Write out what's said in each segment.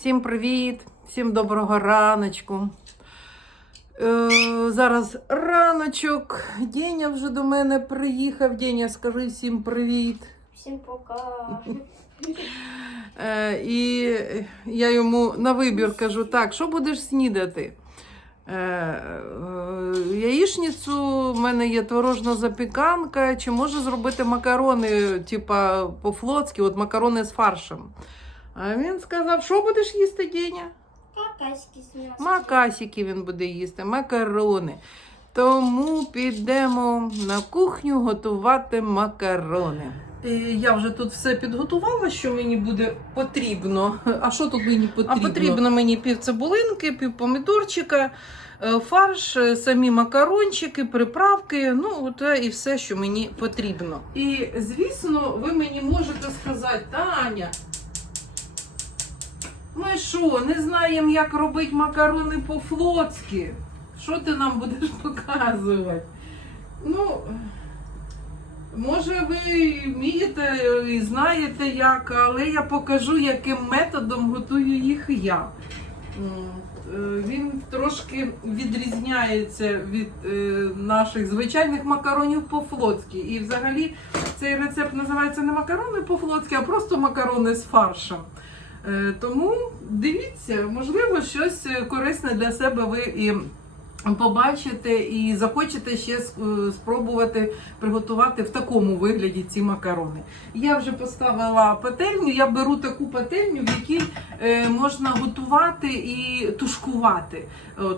Всім привіт, всім доброго раночку. Е, зараз раночок. Деня вже до мене приїхав. Деня, скажи всім привіт. Всім пока. Е, і я йому на вибір кажу: так, що будеш снідати? Е, е, яєчницю, в мене є творожна запіканка, чи може зробити макарони, типа по-флотськи, от макарони з фаршем. А він сказав, що будеш їсти, Деня? Какаськи з м'ясом. Макасики він буде їсти, макарони. Тому підемо на кухню готувати макарони. Я вже тут все підготувала, що мені буде потрібно. А що тут мені потрібно? А потрібно мені пів цибулинки, пів помідорчика, е, фарш, е, самі макарончики, приправки. Ну, от і все, що мені потрібно. І звісно, ви мені можете сказати, Таня. Ми що, не знаємо, як робити макарони по-флотськи? Що ти нам будеш показувати? Ну, може, ви вмієте і знаєте як, але я покажу, яким методом готую їх я. Е, Він трошки відрізняється від е, наших звичайних макаронів по-флотськи. І взагалі цей рецепт називається не макарони по-флотськи, а просто макарони з фаршем. Е, Тому дивіться, можливо, щось е, корисне для себе ви і побачите, і захочете ще е, спробувати приготувати в такому вигляді ці макарони. Я вже поставила пательню. Я беру таку пательню, в якій можна готувати і тушкувати.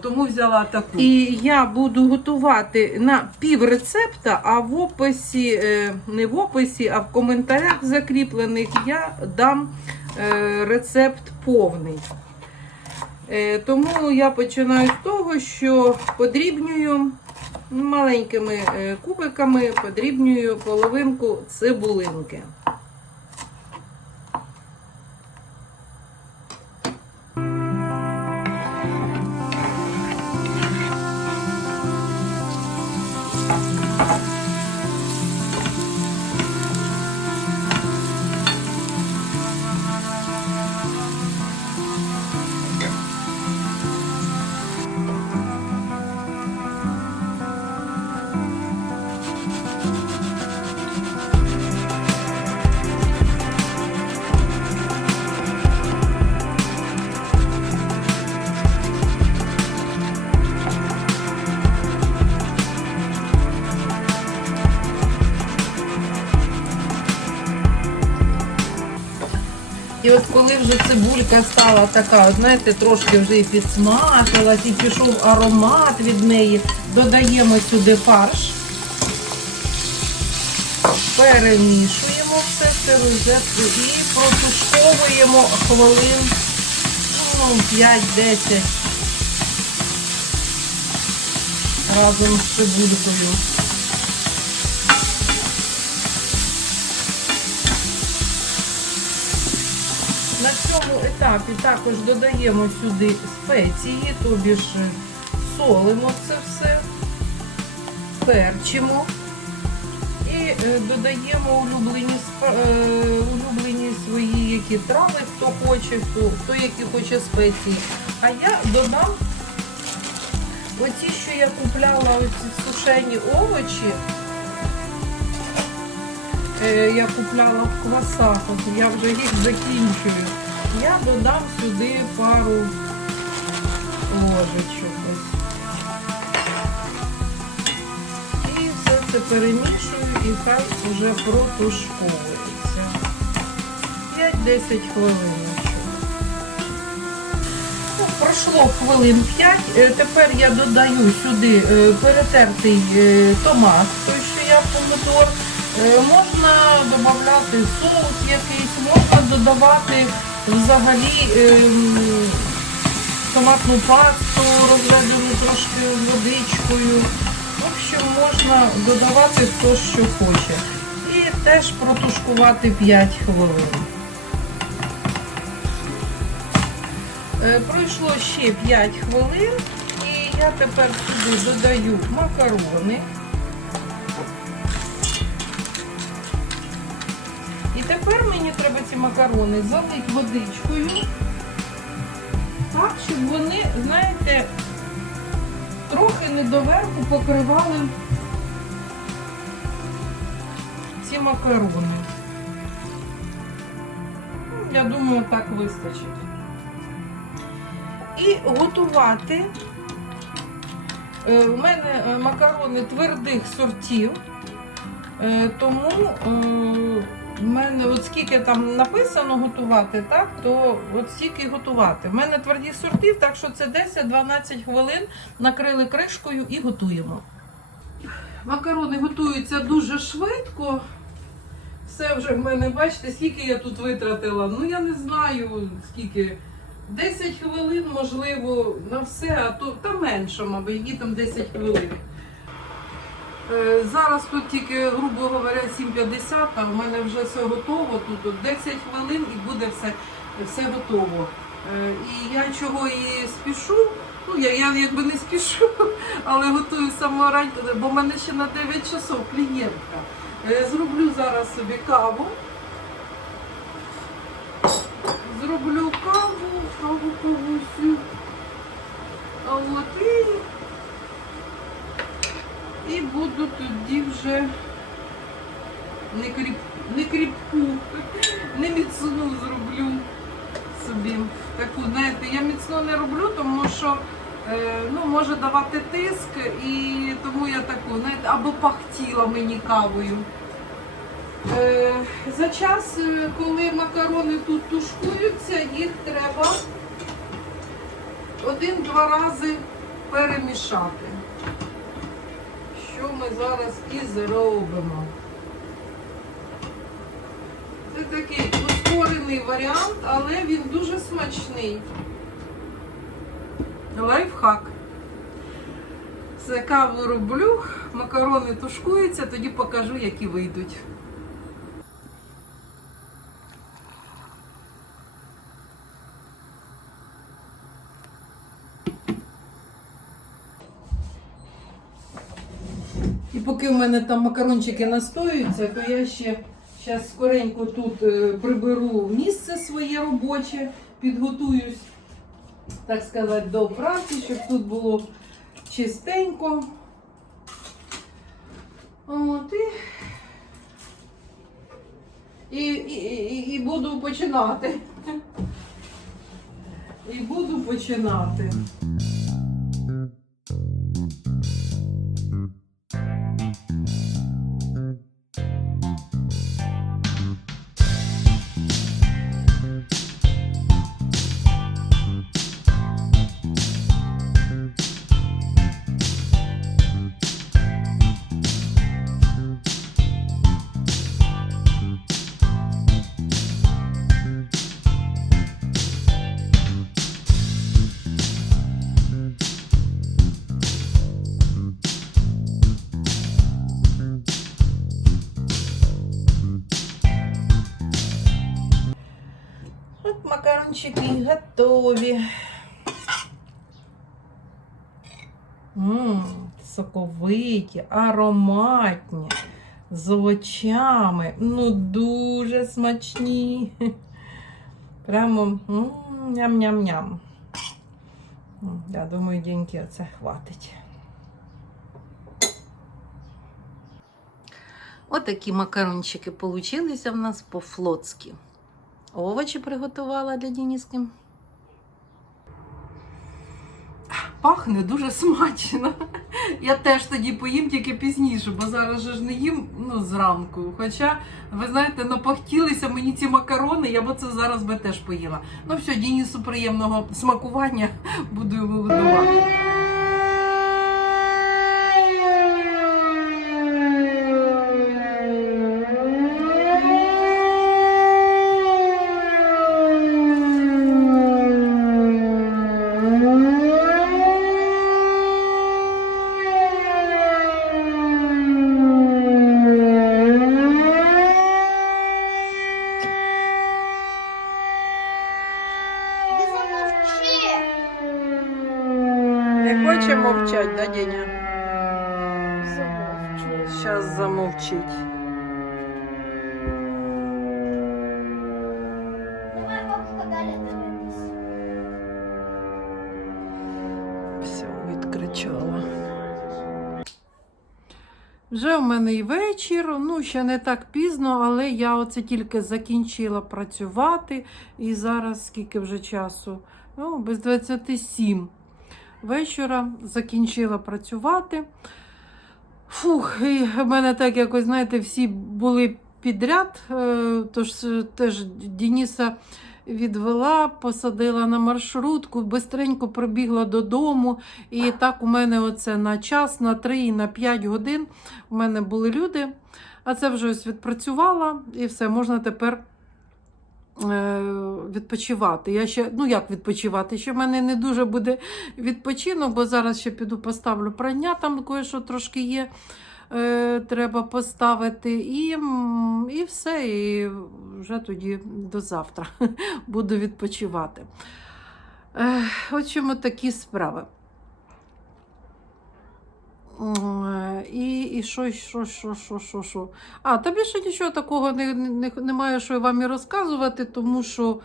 Тому взяла таку. І я буду готувати на пів рецепта, а в описі, не в описі, а в коментарях закріплених я дам рецепт повний. Е, Тому я починаю з того, що подрібнюю маленькими е, кубиками, подрібнюю половинку цибулинки. Коли вже цибулька стала така, знаєте, трошки вже і підсмажилась, і пішов аромат від неї, додаємо сюди фарш, перемішуємо все це розетку і протушковуємо хвилин ну, 5-10 разом з цибулькою. Цьому етапі також додаємо сюди спеції, тобі ж солимо це все, перчимо і е, додаємо улюблені, е, улюблені свої які трави, хто хоче, хто, хто які хоче спеції. А я додам оті, що я купляла, оці сушені овочі. Е, я купляла в квасах, я вже їх закінчую. Я додам сюди пару ложечок. І все це перемішую і хай вже протушковується. 5-10 хвилиночок. Ну, пройшло хвилин 5. Е, Тепер я додаю сюди е, перетертий е, томат, той, що я помидор. Е, Можна додати соус якийсь, можна додавати взагалі ем, томатну пасту, розведену трошки водичкою. В общем, можна додавати хто що хоче. І теж протушкувати 5 хвилин. Е, Пройшло ще 5 хвилин, і я тепер сюди додаю макарони. Тепер мені треба ці макарони залити водичкою так, щоб вони, знаєте, трохи не доверху покривали ці макарони. Я думаю, так вистачить. І готувати. Е, У мене е, макарони твердих сортів, е, тому в мене от скільки там написано готувати, так, то от стільки готувати. В мене тверді сортів, так що це 10-12 хвилин накрили кришкою і готуємо. Макарони готуються дуже швидко. Все вже в мене, бачите, скільки я тут витратила. Ну я не знаю скільки. 10 хвилин, можливо, на все, а то та менше, мабуть, які там 10 хвилин. Е, Зараз тут тільки, грубо говоря, 7.50, а в мене вже все готово. Тут 10 хвилин і буде все, все готово. Е, І я чого і спішу. Ну, я, я якби не спішу, але готую самого ранку, бо в мене ще на 9 часов клієнтка. Е, Зроблю зараз собі каву. Зроблю каву, каву кавусю. А от і, і буду тоді вже не, кріп, не кріпку, не міцну зроблю собі. Таку, знаєте, я міцно не роблю, тому що е, ну, може давати тиск, і тому я таку, знаєте, або пахтіла мені кавою. Е, За час, е, коли макарони тут тушкуються, їх треба один-два рази перемішати. Що ми зараз і зробимо. Це такий ускорений варіант, але він дуже смачний. Лайфхак. Все каву роблю, макарони тушкуються, тоді покажу, які вийдуть. Поки в мене там макарончики настоюються, то я ще зараз скоренько тут е, приберу місце своє робоче, підготуюсь, так сказати, до праці, щоб тут було чистенько. От, і, і, і, і, і буду починати. І буду починати. От готові. Мм, соковиті, ароматні, з овочами. Ну, дуже смачні. Прямо ням-ням-ням. Я думаю, деньки це хватить. Отакі макарончики получилися в нас по-флотськи. Овочі приготувала для Дініски. Пахне дуже смачно. Я теж тоді поїм тільки пізніше, бо зараз же ж не їм ну, зранку. Хоча, ви знаєте, напахтілися мені ці макарони, я б це зараз би теж поїла. Ну все, Дінісу приємного смакування, буду його годувати. Ти замовчи. Хоче мовчать, да, Деня? Замовчи. Зараз замовчить. Давай бабушка далі дивитись. почала. Вже у мене і вечір, ну ще не так пізно, але я оце тільки закінчила працювати. І зараз скільки вже часу? Ну, без 27 вечора закінчила працювати. Фух, і в мене так якось, знаєте, всі були підряд. е, Тож е, теж Дениса відвела, посадила на маршрутку, бистренько прибігла додому. І так у мене оце на час, на 3 і на 5 годин у мене були люди. А це вже ось відпрацювала і все, можна тепер відпочивати. Я ще, ну як відпочивати? Ще в мене не дуже буде відпочинок, бо зараз ще піду поставлю прання, там кое-що трошки є. Е, треба поставити, і, і все, і вже тоді до завтра буду відпочивати. Е, от чому такі справи. І, і що, що, що, що, що, що. А, та більше нічого такого не, не, немає, що вам і розказувати, тому що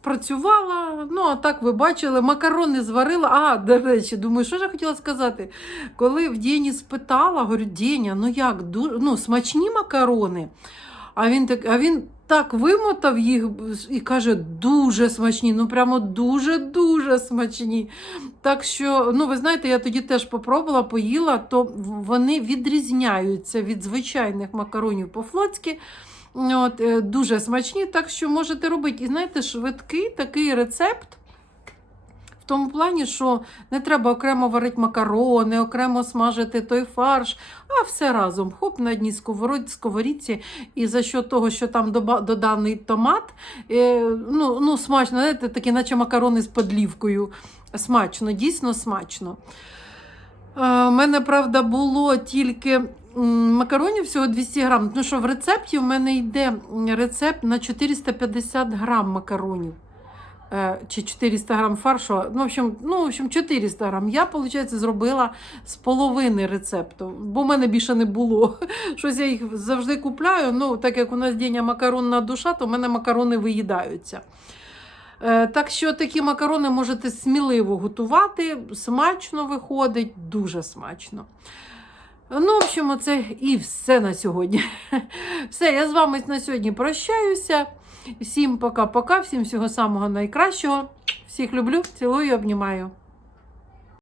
працювала. Ну, а так ви бачили, макарони зварила. А, до речі, думаю, що ж я хотіла сказати? Коли в Дені спитала, говорю, Деня, ну як, ду- ну, смачні макарони. А він так, а він так вимотав їх і каже, дуже смачні, ну прямо дуже-дуже смачні. Так що, ну ви знаєте, я тоді теж попробувала, поїла, то вони відрізняються від звичайних макаронів по-флотськи. От, е, дуже смачні, так що можете робити. І знаєте, швидкий такий рецепт. В тому плані, що не треба окремо варити макарони, окремо смажити той фарш, а все разом. Хоп, на одній сковорідці. І за що того, що там доданий томат, е, ну, ну смачно, знаєте, такі, наче макарони з подлівкою. Смачно, дійсно смачно. Е, У мене, правда, було тільки макаронів всього 200 грам. Тому що в рецепті в мене йде рецепт на 450 грам макаронів. Е, Чи 400 грам фаршу. Ну, в общем, ну, в общем, 400 грам. Я, виходить, зробила з половини рецепту, бо в мене більше не було. Щось я їх завжди купляю. Ну, так як у нас день макаронна душа, то в мене макарони виїдаються. Е, Так що такі макарони можете сміливо готувати. Смачно виходить, дуже смачно. Ну, в общем, це і все на сьогодні. Все, я з вами на сьогодні прощаюся. Всім пока-пока, всім всього самого найкращого. Всіх люблю, цілую, обнімаю.